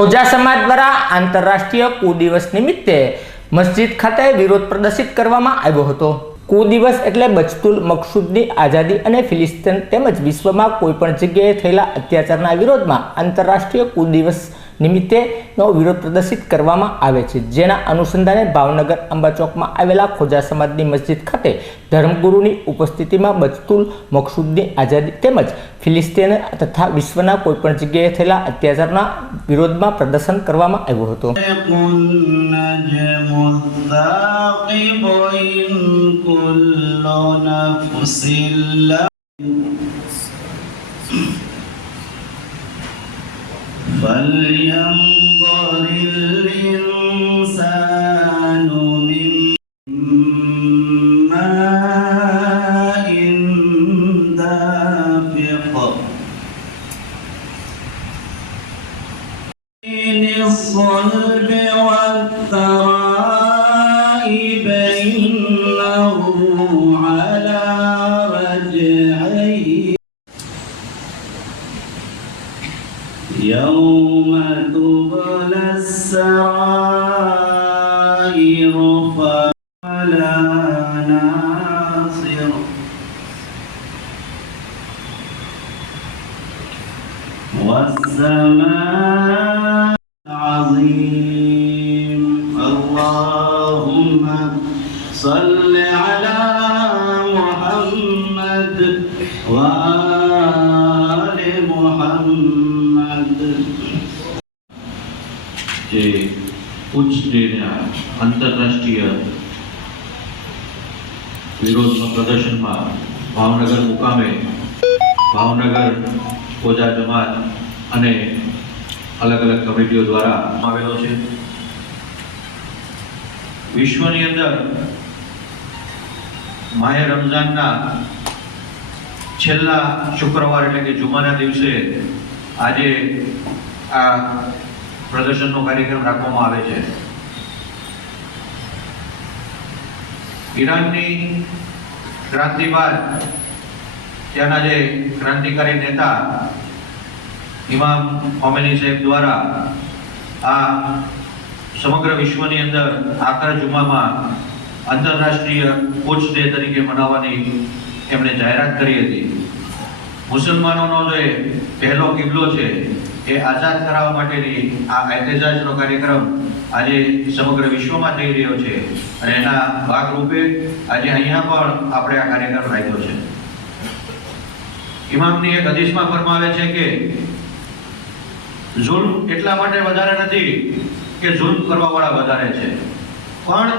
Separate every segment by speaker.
Speaker 1: ખોજા સમાજ દ્વારા આંતરરાષ્ટ્રીય કુ દિવસ નિમિત્તે મસ્જિદ ખાતે વિરોધ પ્રદર્શિત કરવામાં આવ્યો હતો. કુ દિવસ એટલે બચતુલ મકસૂદની આઝાદી અને ફિલિસ્તીન તેમજ વિશ્વમાં કોઈપણ જગ્યાએ થયેલા અત્યાચારના વિરોધમાં આંતરરાષ્ટ્રીય કુ દિવસ નિમિત્તે વિરોધ પ્રદર્શિત કરવામાં આવે છે. જેના અનુસંધાને ભાવનગર અંબા ચોકમાં આવેલા ખોજા સમાજની મસ્જિદ ખાતે ધર્મગુરુની ઉપસ્થિતિમાં બચતુલ મકસૂદની આઝાદી તેમજ ફિલિસ્તીન તથા વિશ્વના કોઈપણ જગ્યાએ થયેલા અત્યાચારના વિરોધમાં પ્રદર્શન કરવામાં આવ્યું હતું
Speaker 2: النجم الصلب والترائب إنه على رجعه يوم تبلى السرائر فلا ناصر. والسماء العظيم اللهم صل على محمد وآل محمد
Speaker 3: જે ઉચ્ચ ડેના આંતરરાષ્ટ્રીય વિરોધમાં પ્રદર્શનમાં ભાવનગર મુકામે ભાવનગર કોજા જમાત અને અલગ અલગ કમિટીઓ દ્વારા આવેલો છે. વિશ્વની અંદર માહે રમઝાનના છેલ્લા શુક્રવાર એટલે કે જુમાના દિવસે આજે આ પ્રદર્શનનો કાર્યક્રમ રાખવામાં આવે છે. ઈરાનની ક્રાંતિ બાદ ત્યાંના જે ક્રાંતિકારી નેતા ઇમામ ખોમેની સાહેબ દ્વારા આ સમગ્ર વિશ્વની અંદર આખર જુમામાં આંતરરાષ્ટ્રીય કોચ ડે તરીકે મનાવવાની એમણે જાહેરાત કરી હતી. મુસલમાનોનો જે પહેલો કિબલો છે એ આઝાદ કરાવવા માટેની આ એહતેજાજનો કાર્યક્રમ આજે સમગ્ર વિશ્વમાં થઈ રહ્યો છે અને એના ભાગરૂપે આજે અહીંયા પણ આપણે આ કાર્યક્રમ રાખ્યો છે. ઇમામની એક હદીસમાં ફરમાવે છે કે જુલ્મ એટલા માટે વધારે નથી કે જુલ્મ કરવાવાળા વધારે છે. પણ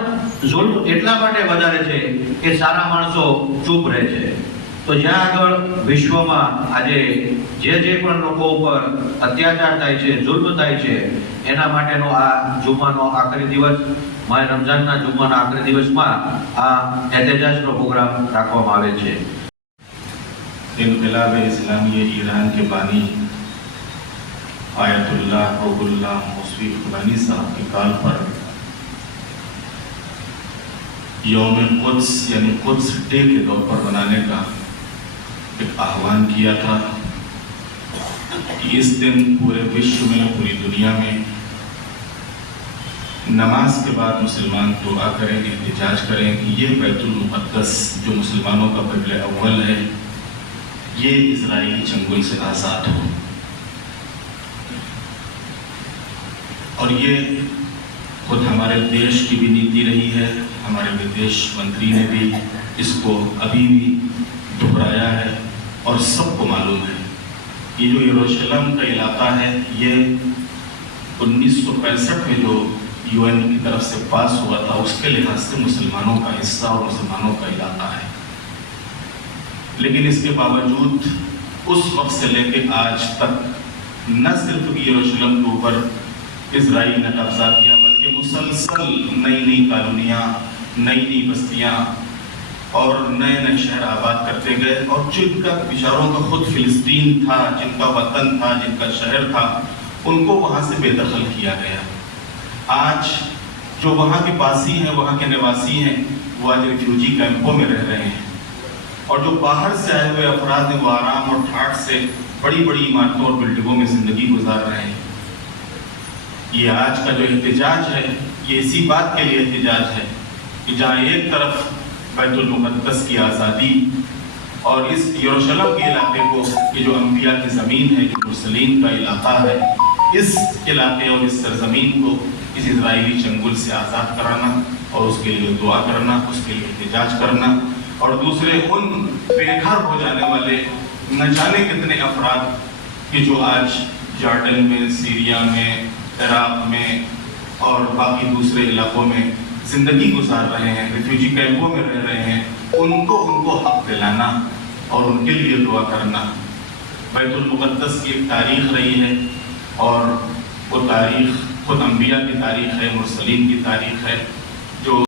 Speaker 3: જુલ્મ એટલા માટે વધારે છે કે સારા માણસો ચૂપ રહે છે. તો જ્યાં આગળ વિશ્વમાં આજે જે જે પણ લોકો ઉપર અત્યાચાર થાય છે જુલ્મ થાય છે, એના માટેનો આ જુમાનો આખરી દિવસ, માય રમઝાનના જુમાના આખરી દિવસમાં આ એહતજાજનો પ્રોગ્રામ રાખવામાં આવે છે.
Speaker 4: آیت اللہ رب اللہ موسوی خلانی صاحب کے کال پر۔ یوم قدس یعنی قدس ڈے کے طور پر بنانے کا ایک آہوان کیا تھا۔ اس دن پورے وشو میں، پوری دنیا میں نماز کے بعد مسلمان دعا کریں، احتجاج کریں۔ کہ یہ بیت المقدس جو مسلمانوں کا قبل اول ہے، یہ اسرائیلی چنگل سے آزاد ہو۔ اور یہ خود ہمارے دیش کی بھی نیتی رہی ہے، ہمارے ودیش منتری نے بھی اس کو ابھی بھی دہرایا ہے اور سب کو معلوم ہے۔ یہ جو یروشلم کا علاقہ ہے، یہ انیس سو پینسٹھ میں جو یو این کی طرف سے پاس ہوا تھا، اس کے لحاظ سے مسلمانوں کا حصہ اور مسلمانوں کا علاقہ ہے۔ لیکن اس کے باوجود اس وقت سے لے کے آج تک نہ صرف یروشلم کے اوپر اسرائیل نے قبضہ کیا، بلکہ مسلسل نئی نئی کالونیاں، نئی نئی بستیاں اور نئے نئے شہر آباد کرتے گئے۔ اور جن کا بیچاروں کا خود فلسطین تھا، جن کا وطن تھا، جن کا شہر تھا، ان کو وہاں سے بے دخل کیا گیا۔ آج جو وہاں کے باسی ہیں، وہاں کے نواسی ہیں، وہ آج ریفیوجی کیمپوں میں رہ رہے ہیں۔ اور جو باہر سے آئے ہوئے افراد ہیں، وہ آرام اور ٹھاٹ سے بڑی بڑی عمارتوں اور بلڈنگوں میں زندگی گزار رہے ہیں۔ یہ آج کا جو احتجاج ہے، یہ اسی بات کے لیے احتجاج ہے کہ جہاں ایک طرف بیت المقدس کی آزادی اور اس یروشلم کے علاقے کو، یہ جو انبیاء کی زمین ہے، جو مرسلین کا علاقہ ہے، اس علاقے اور اس سرزمین کو اس اسرائیلی چنگل سے آزاد کرانا اور اس کے لیے دعا کرنا، اس کے لیے احتجاج کرنا اور دوسرے ان بے گھر ہو جانے والے، نہ جانے کتنے افراد کہ جو آج جارڈن میں، سیریا میں عراق میں اور باقی دوسرے علاقوں میں زندگی گزار رہے ہیں ریفیوجی کیمپوں میں رہ رہے ہیں، ان کو ان کو حق دلانا اور ان کے لیے دعا کرنا۔ بیت المقدس کی ایک تاریخ رہی ہے اور وہ تاریخ خود انبیاء کی تاریخ ہے، مرسلین کی تاریخ ہے، جو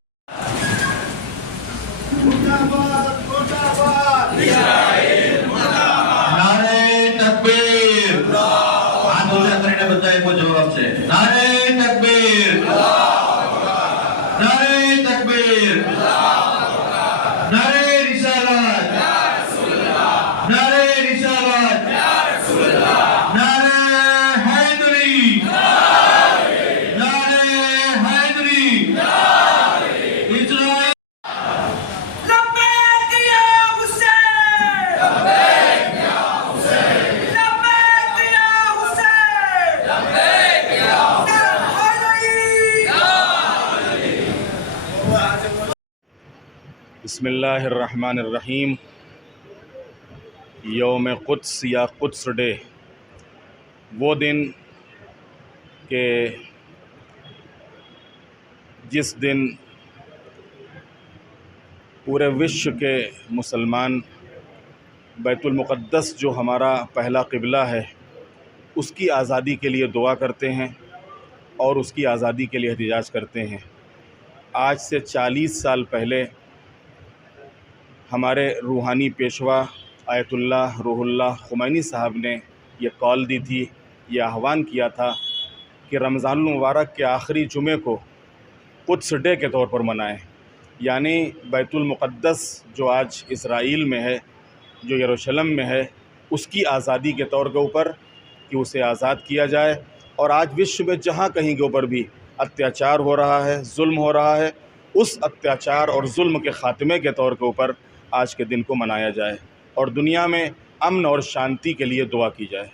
Speaker 4: بسم اللہ الرحمن الرحیم۔ یوم قدس یا قدس ڈے۔ وہ دن کہ جس دن پورے وشو کے مسلمان بیت المقدس جو ہمارا پہلا قبلہ ہے، اس کی آزادی کے لیے دعا کرتے ہیں اور اس کی آزادی کے لیے احتجاج کرتے ہیں۔ آج سے چالیس سال پہلے ہمارے روحانی پیشوا آیت اللہ روح اللہ خمینی صاحب نے یہ کال دی تھی، یہ آہوان کیا تھا کہ رمضان المبارک کے آخری جمعے کو قدس ڈے کے طور پر منائیں۔ یعنی بیت المقدس جو آج اسرائیل میں ہے، جو یروشلم میں ہے، اس کی آزادی کے طور کے اوپر کہ اسے آزاد کیا جائے۔ اور آج وشو میں جہاں کہیں کے اوپر بھی اتیاچار ہو رہا ہے، ظلم ہو رہا ہے، اس اتیاچار اور ظلم کے خاتمے کے طور کے اوپر آج کے دن کو منایا جائے اور دنیا میں امن اور شانتی کے لیے دعا کی جائے۔